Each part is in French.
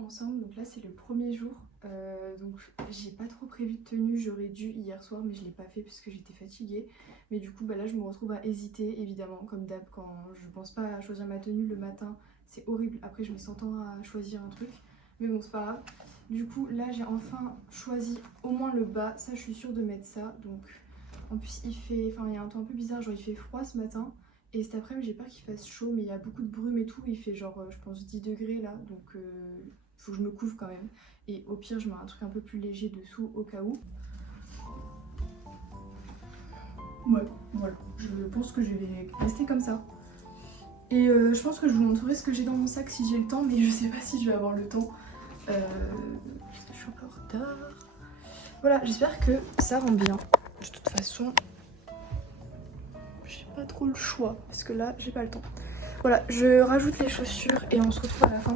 ensemble. Donc là c'est le premier jour, donc j'ai pas trop prévu de tenue. J'aurais dû hier soir mais je l'ai pas fait parce que j'étais fatiguée. Mais du coup bah là je me retrouve à hésiter évidemment comme d'hab quand je pense pas à choisir ma tenue le matin. C'est horrible, après je mets 100 ans à choisir un truc. Mais bon c'est pas grave. Du coup là j'ai enfin choisi au moins le bas, ça je suis sûre de mettre ça. Donc en plus il y a un temps un peu bizarre, genre il fait froid ce matin. Et cet après-midi j'ai peur qu'il fasse chaud mais il y a beaucoup de brume et tout, il fait genre je pense 10 degrés là, donc faut que je me couvre quand même. Et au pire je mets un truc un peu plus léger dessous au cas où. Ouais, voilà, je pense que je vais rester comme ça. Et je pense que je vous montrerai ce que j'ai dans mon sac si j'ai le temps, mais je sais pas si je vais avoir le temps. Parce que je suis un peu en retard. Voilà, j'espère que ça rend bien. De toute façon, j'ai pas trop le choix parce que là j'ai pas le temps. Voilà, je rajoute les chaussures et on se retrouve à la fin.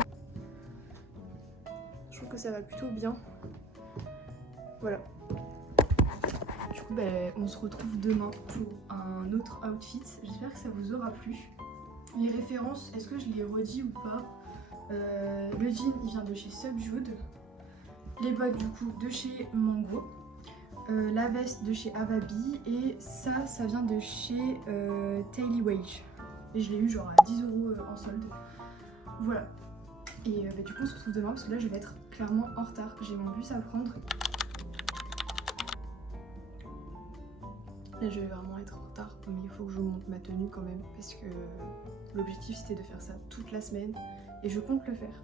Je trouve que ça va plutôt bien. Voilà. Du coup, on se retrouve demain pour un autre outfit. J'espère que ça vous aura plu. Les références, est-ce que je les redis ou pas? Le jean, il vient de chez Subjude. Les bottes, du coup, de chez Mango. La veste de chez Avabi. Et ça vient de chez Daily Wage. Et je l'ai eu genre à 10 € en solde. Voilà. Et du coup, on se retrouve demain parce que là, je vais être clairement en retard. J'ai mon bus à prendre. Là, je vais vraiment être en retard, mais il faut que je vous montre ma tenue quand même parce que l'objectif c'était de faire ça toute la semaine et je compte le faire.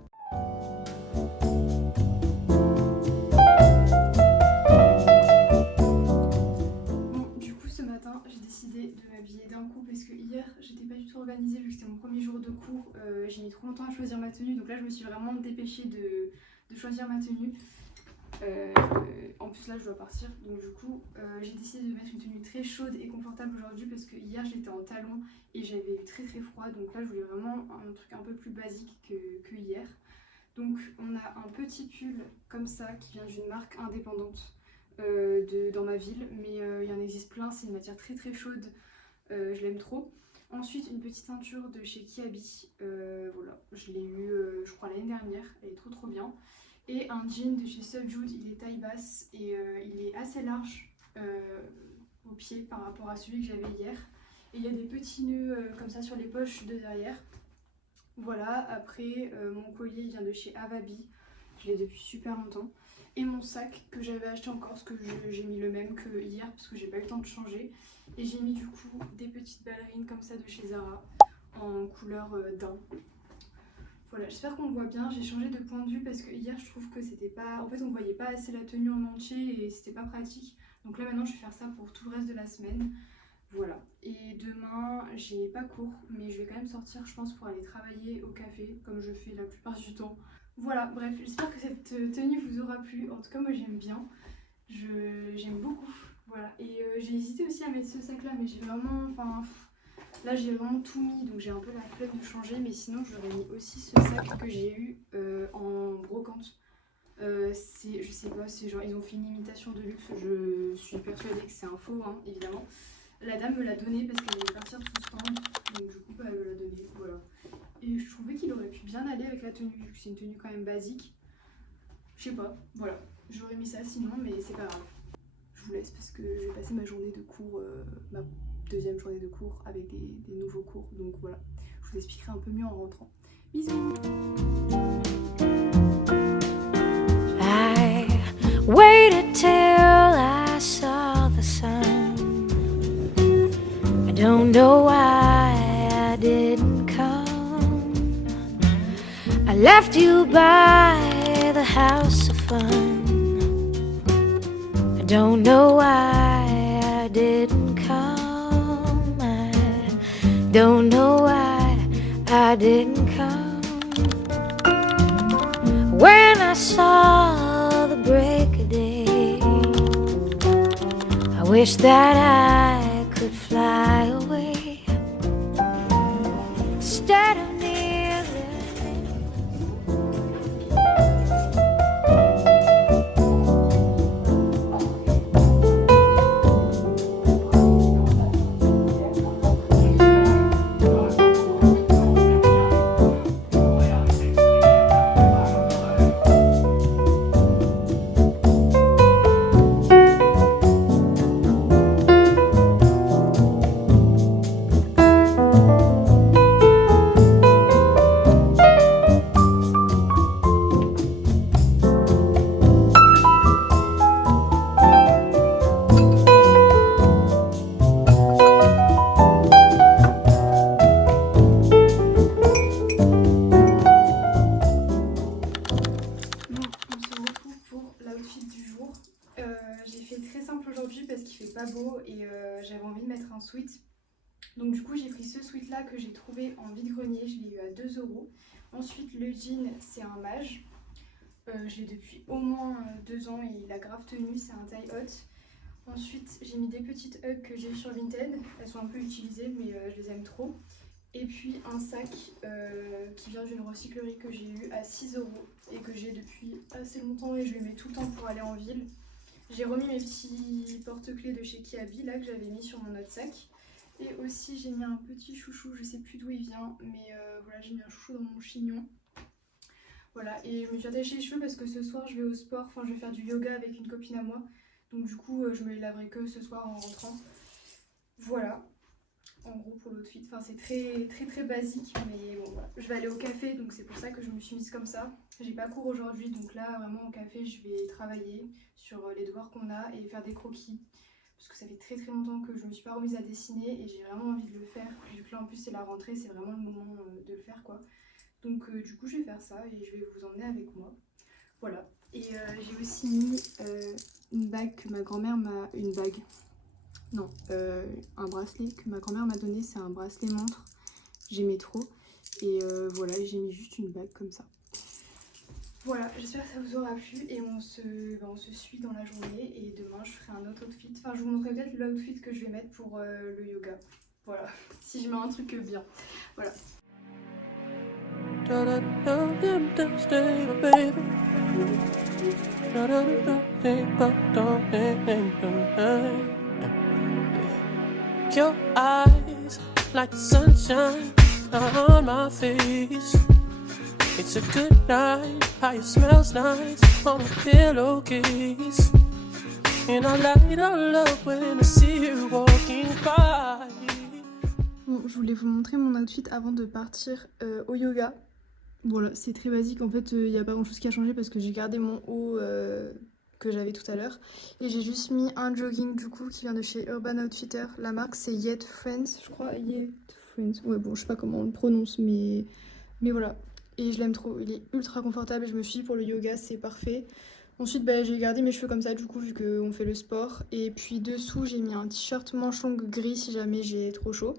Bon, du coup ce matin j'ai décidé de m'habiller d'un coup parce que hier j'étais pas du tout organisée vu que c'était mon premier jour de cours. J'ai mis trop longtemps à choisir ma tenue, donc là je me suis vraiment dépêchée de choisir ma tenue. En plus là je dois partir, donc du coup j'ai décidé de mettre une tenue très chaude et confortable aujourd'hui parce que hier j'étais en talons et j'avais très froid, donc là je voulais vraiment un truc un peu plus basique que hier. Donc on a un petit pull comme ça qui vient d'une marque indépendante dans ma ville, mais il y en existe plein, c'est une matière très chaude, je l'aime trop. Ensuite une petite ceinture de chez Kiabi, voilà, je l'ai eu je crois l'année dernière, elle est trop bien. Et un jean de chez Subjude, il est taille basse et il est assez large au pied par rapport à celui que j'avais hier. Et il y a des petits nœuds comme ça sur les poches de derrière. Voilà, après mon collier il vient de chez Avabi, je l'ai depuis super longtemps. Et mon sac que j'avais acheté encore, parce que j'ai mis le même que hier parce que j'ai pas eu le temps de changer. Et j'ai mis du coup des petites ballerines comme ça de chez Zara en couleur daim. Voilà, j'espère qu'on voit bien. J'ai changé de point de vue parce que hier je trouve que c'était pas... En fait on voyait pas assez la tenue en entier et c'était pas pratique. Donc là maintenant je vais faire ça pour tout le reste de la semaine. Voilà. Et demain j'ai pas cours mais je vais quand même sortir je pense pour aller travailler au café comme je fais la plupart du temps. Voilà, bref, j'espère que cette tenue vous aura plu. En tout cas moi j'aime bien. J'aime beaucoup. Voilà. Et j'ai hésité aussi à mettre ce sac là mais j'ai vraiment... Là j'ai vraiment tout mis donc j'ai un peu la flemme de changer, mais sinon j'aurais mis aussi ce sac que j'ai eu en brocante. Je sais pas, c'est genre ils ont fait une imitation de luxe, je suis persuadée que c'est un faux hein, évidemment. La dame me l'a donné parce qu'elle allait partir de son stand, donc du coup elle me l'a donné, voilà. Et je trouvais qu'il aurait pu bien aller avec la tenue, vu que c'est une tenue quand même basique. Je sais pas, voilà, j'aurais mis ça sinon, mais c'est pas grave. Je vous laisse parce que je vais passer ma journée de cours, ma deuxième journée de cours avec des nouveaux cours, donc voilà, je vous expliquerai un peu mieux en rentrant. Bisous. I waited till I saw the sun. I don't know why I didn't come. I left you by the house of fun. I don't know why I didn't come. Don't know why I didn't come. When I saw the break of day, I wish that I could fly away instead of j'avais envie de mettre un sweat. Donc du coup j'ai pris ce sweat là que j'ai trouvé en vide-grenier, je l'ai eu à 2 €. Ensuite le jean c'est un mage, je l'ai depuis au moins 2 ans et il a grave tenu, c'est un taille haute. Ensuite j'ai mis des petites Ugg que j'ai eu sur Vinted, elles sont un peu utilisées mais je les aime trop. Et puis un sac qui vient d'une recyclerie que j'ai eu à 6 € et que j'ai depuis assez longtemps et je le mets tout le temps pour aller en ville. J'ai remis mes petits porte-clés de chez Kiabi là que j'avais mis sur mon autre sac. Et aussi j'ai mis un petit chouchou, je sais plus d'où il vient, mais voilà, j'ai mis un chouchou dans mon chignon. Voilà, et je me suis attachée les cheveux parce que ce soir je vais au sport, enfin je vais faire du yoga avec une copine à moi. Donc du coup je me les laverai que ce soir en rentrant. Voilà, en gros pour l'outfit, enfin c'est très basique, mais bon voilà. Je vais aller au café donc c'est pour ça que je me suis mise comme ça. J'ai pas cours aujourd'hui donc là vraiment au café je vais travailler sur les devoirs qu'on a et faire des croquis. Parce que ça fait très longtemps que je me suis pas remise à dessiner et j'ai vraiment envie de le faire. Vu que là en plus c'est la rentrée, c'est vraiment le moment de le faire quoi. Donc du coup je vais faire ça et je vais vous emmener avec moi. Voilà. Et j'ai aussi mis une bague que ma grand-mère m'a... Une bague. Non, un bracelet que ma grand-mère m'a donné, c'est un bracelet montre. J'aimais trop. Et voilà, j'ai mis juste une bague comme ça. Voilà, j'espère que ça vous aura plu et on se suit dans la journée et demain je ferai un autre outfit. Enfin je vous montrerai peut-être l'outfit que je vais mettre pour le yoga. Voilà, si je mets un truc bien. Voilà. Your eyes like the sunshine on my face. It's a good night, how it smells nice on a pillowcase. And I light all up when I see you walking by. Bon, je voulais vous montrer mon outfit avant de partir au yoga. Voilà, c'est très basique. En fait, il n'y a pas grand chose qui a changé parce que j'ai gardé mon haut que j'avais tout à l'heure. Et j'ai juste mis un jogging du coup qui vient de chez Urban Outfitter. La marque c'est Yet Friends, je crois. Yet Friends. Ouais, bon, je sais pas comment on le prononce, mais voilà. Et je l'aime trop. Il est ultra confortable et je me suis dit pour le yoga, c'est parfait. Ensuite, bah, j'ai gardé mes cheveux comme ça du coup vu qu'on fait le sport. Et puis dessous, j'ai mis un t-shirt manche longue gris si jamais j'ai trop chaud.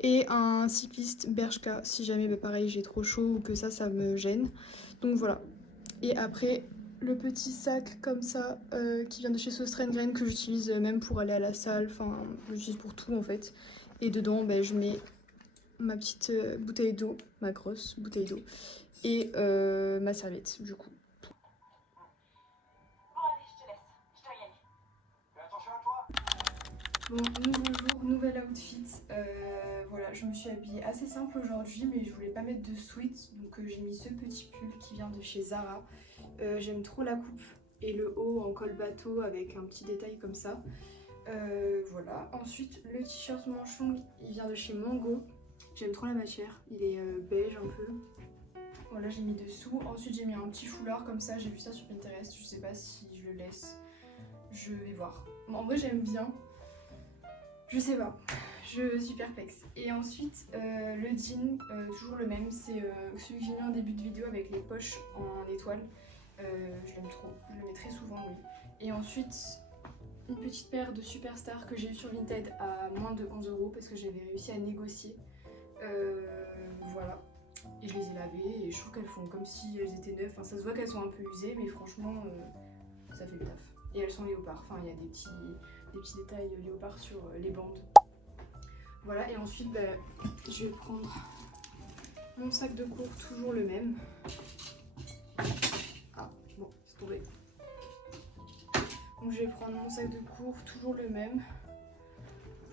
Et un cycliste Bershka si jamais bah, pareil j'ai trop chaud ou que ça me gêne. Donc voilà. Et après le petit sac comme ça qui vient de chez Sostrengren que j'utilise même pour aller à la salle, enfin j'utilise pour tout en fait. Et dedans bah, je mets ma petite bouteille d'eau, ma grosse bouteille d'eau et ma serviette du coup. Bon, nouveau jour, nouvel outfit. Voilà, je me suis habillée assez simple aujourd'hui, mais je voulais pas mettre de sweat, donc j'ai mis ce petit pull qui vient de chez Zara. J'aime trop la coupe et le haut en col bateau avec un petit détail comme ça. Voilà. Ensuite, le t-shirt manche longue, il vient de chez Mango. J'aime trop la matière, il est beige un peu. Voilà, j'ai mis dessous. Ensuite, j'ai mis un petit foulard comme ça. J'ai vu ça sur Pinterest. Je sais pas si je le laisse. Je vais voir. En vrai, j'aime bien. Je sais pas, je suis perplexe. Et ensuite, le jean, toujours le même, c'est celui que j'ai mis en début de vidéo avec les poches en étoile. Je l'aime trop, je le mets très souvent lui. Et ensuite, une petite paire de Superstar que j'ai eu sur Vinted à moins de 11 € parce que j'avais réussi à négocier. Voilà. Et je les ai lavées et je trouve qu'elles font comme si elles étaient neuves. Enfin, ça se voit qu'elles sont un peu usées, mais franchement, ça fait le taf. Et elles sont léopard, enfin il y a des petits détails léopard sur les bandes. Voilà, et ensuite bah, je vais prendre mon sac de cours, toujours le même. Ah, bon, c'est tombé. Donc je vais prendre mon sac de cours, toujours le même.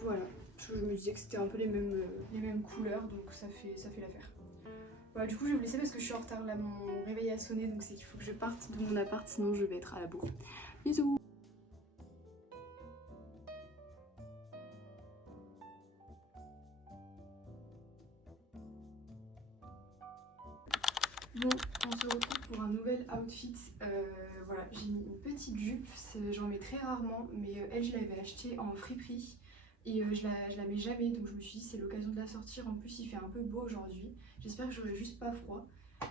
Voilà, je me disais que c'était un peu les mêmes couleurs, donc ça fait l'affaire. Voilà, du coup je vais vous laisser parce que je suis en retard là, mon réveil a sonné, donc c'est qu'il faut que je parte de mon appart, sinon je vais être à la bourre. Bisous. Bon, on se retrouve pour un nouvel outfit. Voilà, j'ai mis une petite jupe, j'en mets très rarement, mais elle je l'avais achetée en friperie et je la mets jamais, donc je me suis dit c'est l'occasion de la sortir. En plus il fait un peu beau aujourd'hui, j'espère que j'aurai juste pas froid.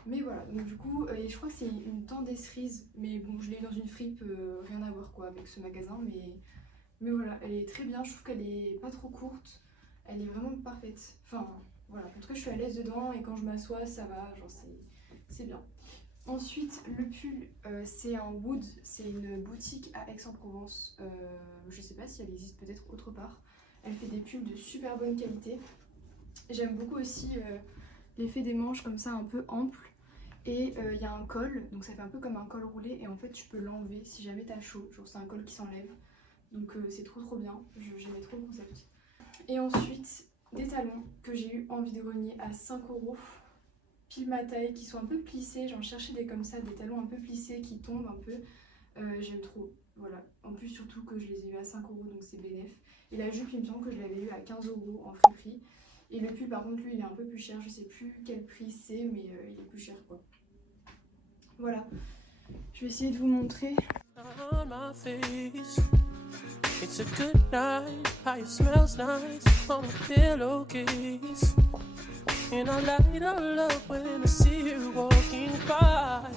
Mais voilà, donc du coup, je crois que c'est une tendance cerise, mais bon je l'ai eu dans une fripe, rien à voir quoi avec ce magasin, Mais voilà, elle est très bien, je trouve qu'elle est pas trop courte, elle est vraiment parfaite. Enfin voilà, en tout cas je suis à l'aise dedans et quand je m'assois ça va, genre c'est bien. Ensuite le pull c'est un Wood, c'est une boutique à Aix-en-Provence, je sais pas si elle existe peut-être autre part. Elle fait des pulls de super bonne qualité. J'aime beaucoup aussi l'effet des manches comme ça un peu ample. Et il y a un col, donc ça fait un peu comme un col roulé et en fait tu peux l'enlever si jamais t'as chaud, genre c'est un col qui s'enlève. Donc c'est trop bien, j'aimais trop le concept. Et ensuite des talons que j'ai eu en vide-grenier à 5 €, pile ma taille, qui sont un peu plissés, j'en cherchais des comme ça, des talons un peu plissés qui tombent un peu, j'aime trop, voilà. En plus surtout que je les ai eu à 5 € donc c'est bénéf. Et la jupe il me semble que je l'avais eu à 15 € en friperie. Et le pull par contre lui il est un peu plus cher, je sais plus quel prix c'est mais il est plus cher quoi. Voilà, je vais essayer de vous montrer. On my face. It's a good night, how it smells nice on my pillowcase. And I light all up when I see you walking by.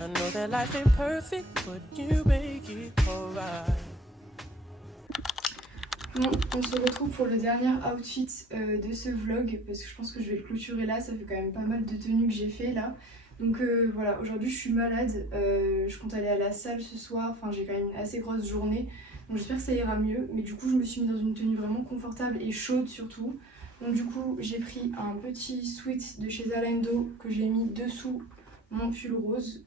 I know that life ain't perfect, but you make it alright. Bon, on se retrouve pour le dernier outfit de ce vlog parce que je pense que je vais le clôturer là, ça fait quand même pas mal de tenues que j'ai fait là. Donc voilà, aujourd'hui je suis malade, je compte aller à la salle ce soir, enfin j'ai quand même une assez grosse journée. Donc j'espère que ça ira mieux, mais du coup je me suis mis dans une tenue vraiment confortable et chaude surtout. Donc du coup j'ai pris un petit sweat de chez Zalando que j'ai mis dessous mon pull rose.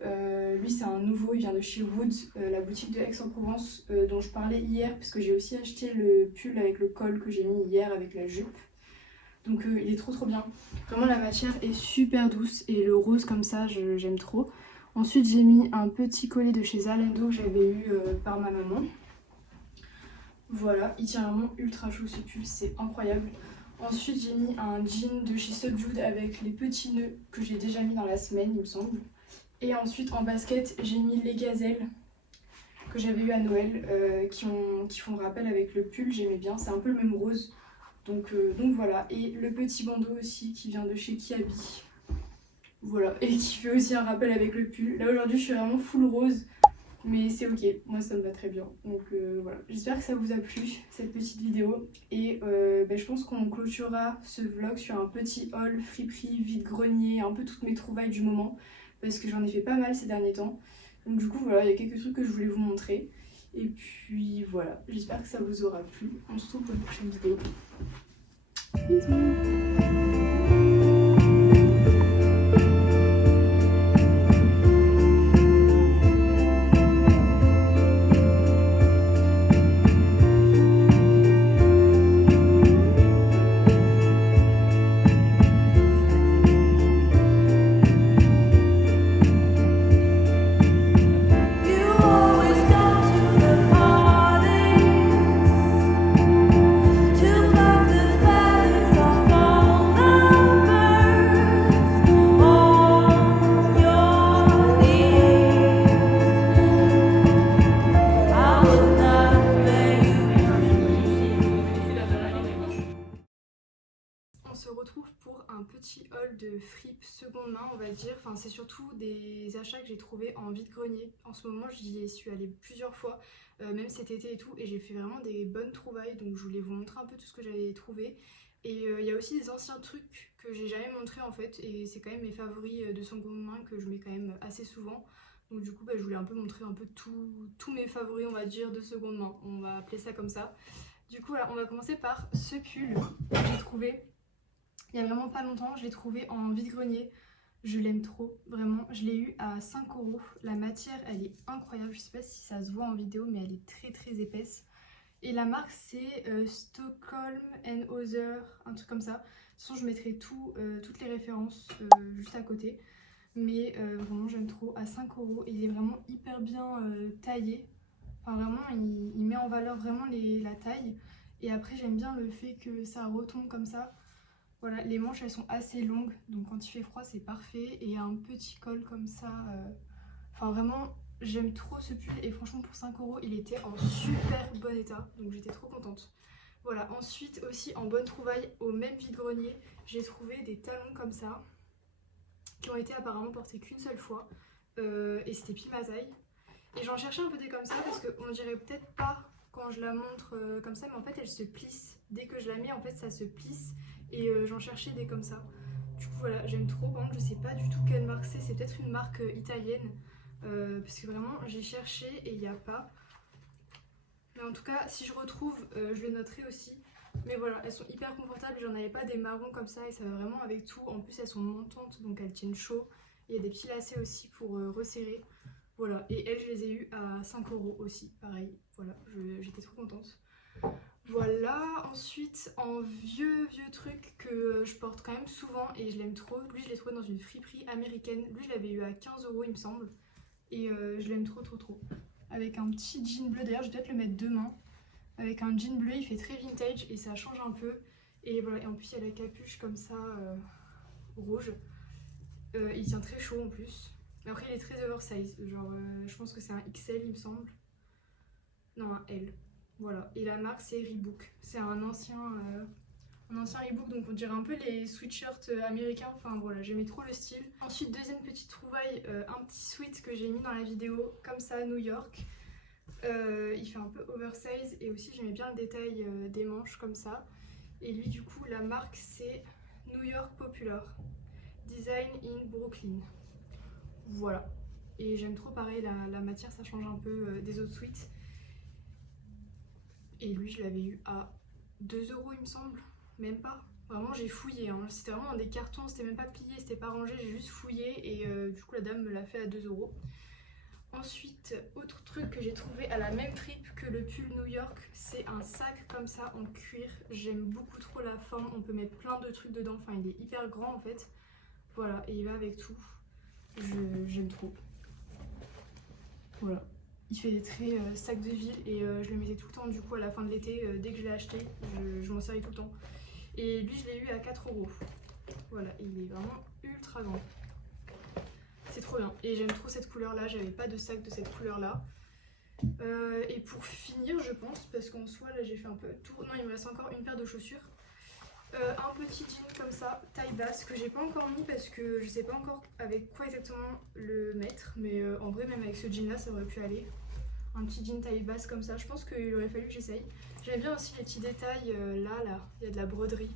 Lui c'est un nouveau, il vient de chez Wood, la boutique de Aix-en-Provence dont je parlais hier, parce que j'ai aussi acheté le pull avec le col que j'ai mis hier avec la jupe. Donc il est trop bien. Vraiment la matière est super douce et le rose comme ça j'aime trop. Ensuite j'ai mis un petit collet de chez Zalando que j'avais eu par ma maman. Voilà, il tient vraiment ultra chaud ce pull, c'est incroyable. Ensuite j'ai mis un jean de chez Subjude avec les petits nœuds que j'ai déjà mis dans la semaine il me semble. Et ensuite en basket j'ai mis les gazelles que j'avais eu à Noël qui font rappel avec le pull, j'aimais bien, c'est un peu le même rose. Donc voilà, et le petit bandeau aussi qui vient de chez Kiabi. Voilà, et qui fait aussi un rappel avec le pull. Là aujourd'hui je suis vraiment full rose, mais c'est ok, moi ça me va très bien. Donc voilà, j'espère que ça vous a plu cette petite vidéo. Et je pense qu'on clôturera ce vlog sur un petit haul friperie, vide-grenier, un peu toutes mes trouvailles du moment. Parce que j'en ai fait pas mal ces derniers temps. Donc du coup voilà, il y a quelques trucs que je voulais vous montrer. Et puis voilà, j'espère que ça vous aura plu. On se retrouve pour une prochaine vidéo. Bisous. De fripe seconde main on va dire, enfin c'est surtout des achats que j'ai trouvé en vide-grenier. En ce moment j'y suis allée plusieurs fois, même cet été et tout, et j'ai fait vraiment des bonnes trouvailles, donc je voulais vous montrer un peu tout ce que j'avais trouvé. Et il y a aussi des anciens trucs que j'ai jamais montré en fait, et c'est quand même mes favoris de seconde main que je mets quand même assez souvent. Donc du coup je voulais un peu montrer un peu tous mes favoris on va dire de seconde main, on va appeler ça comme ça. Du coup voilà, on va commencer par ce pull que j'ai trouvé il y a vraiment pas longtemps, je l'ai trouvé en vide-grenier. Je l'aime trop, vraiment. Je l'ai eu à 5 €. La matière, elle est incroyable. Je sais pas si ça se voit en vidéo, mais elle est très épaisse. Et la marque, c'est Stockholm & Other, un truc comme ça. De toute façon, je mettrai toutes les références juste à côté. Mais vraiment, j'aime trop. À 5 €, il est vraiment hyper bien taillé. Enfin, vraiment, il met en valeur vraiment la taille. Et après, j'aime bien le fait que ça retombe comme ça. Voilà, les manches elles sont assez longues, donc quand il fait froid c'est parfait. Et un petit col comme ça, enfin vraiment j'aime trop ce pull. Et franchement pour 5 € il était en super bon état, donc j'étais trop contente. Voilà, ensuite aussi en bonne trouvaille au même vide-grenier, j'ai trouvé des talons comme ça qui ont été apparemment portés qu'une seule fois, et c'était pile ma taille. Et j'en cherchais un peu des comme ça parce qu'on dirait peut-être pas quand je la montre comme ça, mais en fait elle se plisse. Dès que je la mets, en fait ça se plisse et j'en cherchais des comme ça. Du coup voilà, j'aime trop. Par contre je sais pas du tout quelle marque c'est peut-être une marque italienne parce que vraiment j'ai cherché et il n'y a pas. Mais en tout cas si je retrouve je les noterai aussi. Mais voilà, elles sont hyper confortables, j'en avais pas des marrons comme ça et ça va vraiment avec tout. En plus elles sont montantes donc elles tiennent chaud. Il y a des petits lacets aussi pour resserrer. Voilà, et elles je les ai eues à 5 € aussi, pareil. Voilà, j'étais trop contente. Voilà, ensuite en vieux truc que je porte quand même souvent et je l'aime trop. Lui je l'ai trouvé dans une friperie américaine. Lui je l'avais eu à 15 € il me semble. Et je l'aime trop. Avec un petit jean bleu, d'ailleurs je vais peut-être le mettre demain. Avec un jean bleu, il fait très vintage et ça change un peu. Et voilà, et en plus il y a la capuche comme ça, rouge. Il tient très chaud en plus. Mais après il est très oversize, genre je pense que c'est un XL il me semble. Non, un L. Voilà, et la marque c'est Reebok. C'est un ancien Reebok, donc on dirait un peu les sweatshirts américains. Enfin voilà, j'aimais trop le style. Ensuite, deuxième petite trouvaille, un petit sweat que j'ai mis dans la vidéo, comme ça, New York. Il fait un peu oversize et aussi j'aimais bien le détail des manches comme ça. Et lui du coup la marque c'est New York Popular Design in Brooklyn. Voilà, et j'aime trop pareil la matière, ça change un peu des autres sweats. Et lui je l'avais eu à 2 € il me semble, même pas. Vraiment j'ai fouillé, hein. C'était vraiment dans des cartons, c'était même pas plié, c'était pas rangé, j'ai juste fouillé et du coup la dame me l'a fait à 2 €. Ensuite, autre truc que j'ai trouvé à la même fripe que le pull New York, c'est un sac comme ça en cuir. J'aime beaucoup trop la forme, on peut mettre plein de trucs dedans, enfin il est hyper grand en fait. Voilà, et il va avec tout. J'aime trop. Voilà. Il fait des traits sac de ville et je le mettais tout le temps du coup à la fin de l'été, dès que je l'ai acheté, je m'en servais tout le temps. Et lui je l'ai eu à 4 €. Voilà, il est vraiment ultra grand. C'est trop bien et j'aime trop cette couleur là, j'avais pas de sac de cette couleur là. Et pour finir je pense, parce qu'en soi là j'ai fait un peu tout, non il me reste encore une paire de chaussures. Un petit jean comme ça, taille basse, que j'ai pas encore mis parce que je sais pas encore avec quoi exactement le mettre. Mais en vrai même avec ce jean là ça aurait pu aller. Un petit jean taille basse comme ça, je pense qu'il aurait fallu que j'essaye. J'aime bien aussi les petits détails là, il y a de la broderie.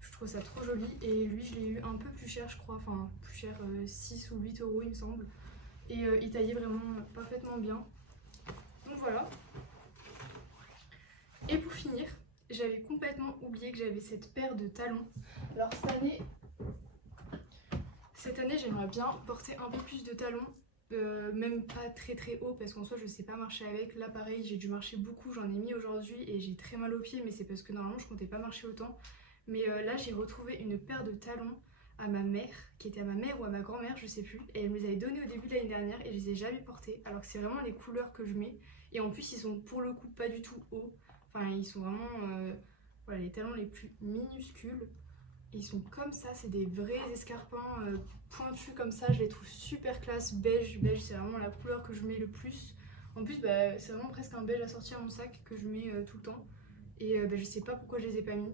Je trouve ça trop joli et lui je l'ai eu un peu plus cher je crois, enfin plus cher, 6 ou 8 € il me semble. Et il taillait vraiment parfaitement bien. Donc voilà. Et pour finir, j'avais complètement oublié que j'avais cette paire de talons. Alors cette année j'aimerais bien porter un peu plus de talons. Même pas très haut parce qu'en soi je sais pas marcher avec. Là pareil j'ai dû marcher beaucoup, j'en ai mis aujourd'hui et j'ai très mal aux pieds, mais c'est parce que normalement je comptais pas marcher autant. Mais là j'ai retrouvé une paire de talons à ma mère, qui était à ma mère ou à ma grand-mère, je sais plus. Et elle me les avait donnés au début de l'année dernière et je les ai jamais portés. Alors que c'est vraiment les couleurs que je mets. Et en plus ils sont pour le coup pas du tout hauts. Enfin ils sont vraiment voilà, les talons les plus minuscules. Et ils sont comme ça, c'est des vrais escarpins pointus comme ça. Je les trouve super classe, beige c'est vraiment la couleur que je mets le plus. En plus bah, c'est vraiment presque un beige assorti à mon sac que je mets tout le temps. Et bah, je sais pas pourquoi je les ai pas mis.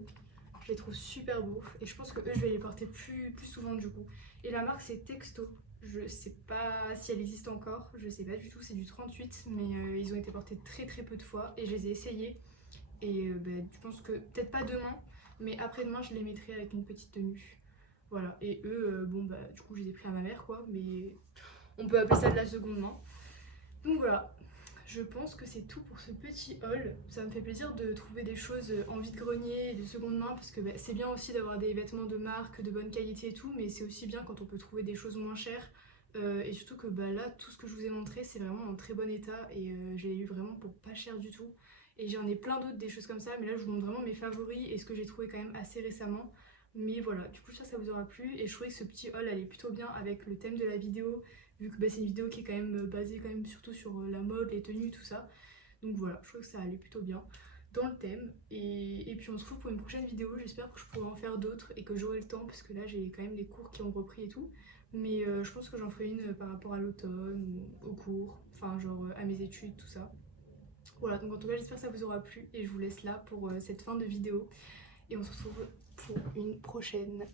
Je les trouve super beaux et je pense que eux je vais les porter plus souvent du coup. Et la marque c'est Texto, je sais pas si elle existe encore, je sais pas du tout, c'est du 38 mais ils ont été portés très peu de fois et je les ai essayés. Et bah, je pense que peut-être pas demain, mais après-demain je les mettrai avec une petite tenue. Voilà, et eux bon bah du coup je les ai pris à ma mère quoi, mais on peut appeler ça de la seconde main. Donc voilà. Je pense que c'est tout pour ce petit haul. Ça me fait plaisir de trouver des choses en vide-grenier et de seconde main parce que bah, c'est bien aussi d'avoir des vêtements de marque, de bonne qualité et tout, mais c'est aussi bien quand on peut trouver des choses moins chères. Et surtout que bah, là, tout ce que je vous ai montré, c'est vraiment en très bon état et j'ai eu vraiment pour pas cher du tout. Et j'en ai plein d'autres, des choses comme ça, mais là je vous montre vraiment mes favoris et ce que j'ai trouvé quand même assez récemment. Mais voilà, du coup ça vous aura plu et je trouvais que ce petit haul allait plutôt bien avec le thème de la vidéo. Vu que bah, c'est une vidéo qui est quand même basée quand même surtout sur la mode, les tenues, tout ça. Donc voilà, je trouve que ça allait plutôt bien dans le thème. Et puis on se retrouve pour une prochaine vidéo, j'espère que je pourrai en faire d'autres et que j'aurai le temps parce que là j'ai quand même des cours qui ont repris et tout. Mais je pense que j'en ferai une par rapport à l'automne ou aux cours, enfin genre à mes études, tout ça. Voilà, donc en tout cas j'espère que ça vous aura plu et je vous laisse là pour cette fin de vidéo. Et on se retrouve pour une prochaine.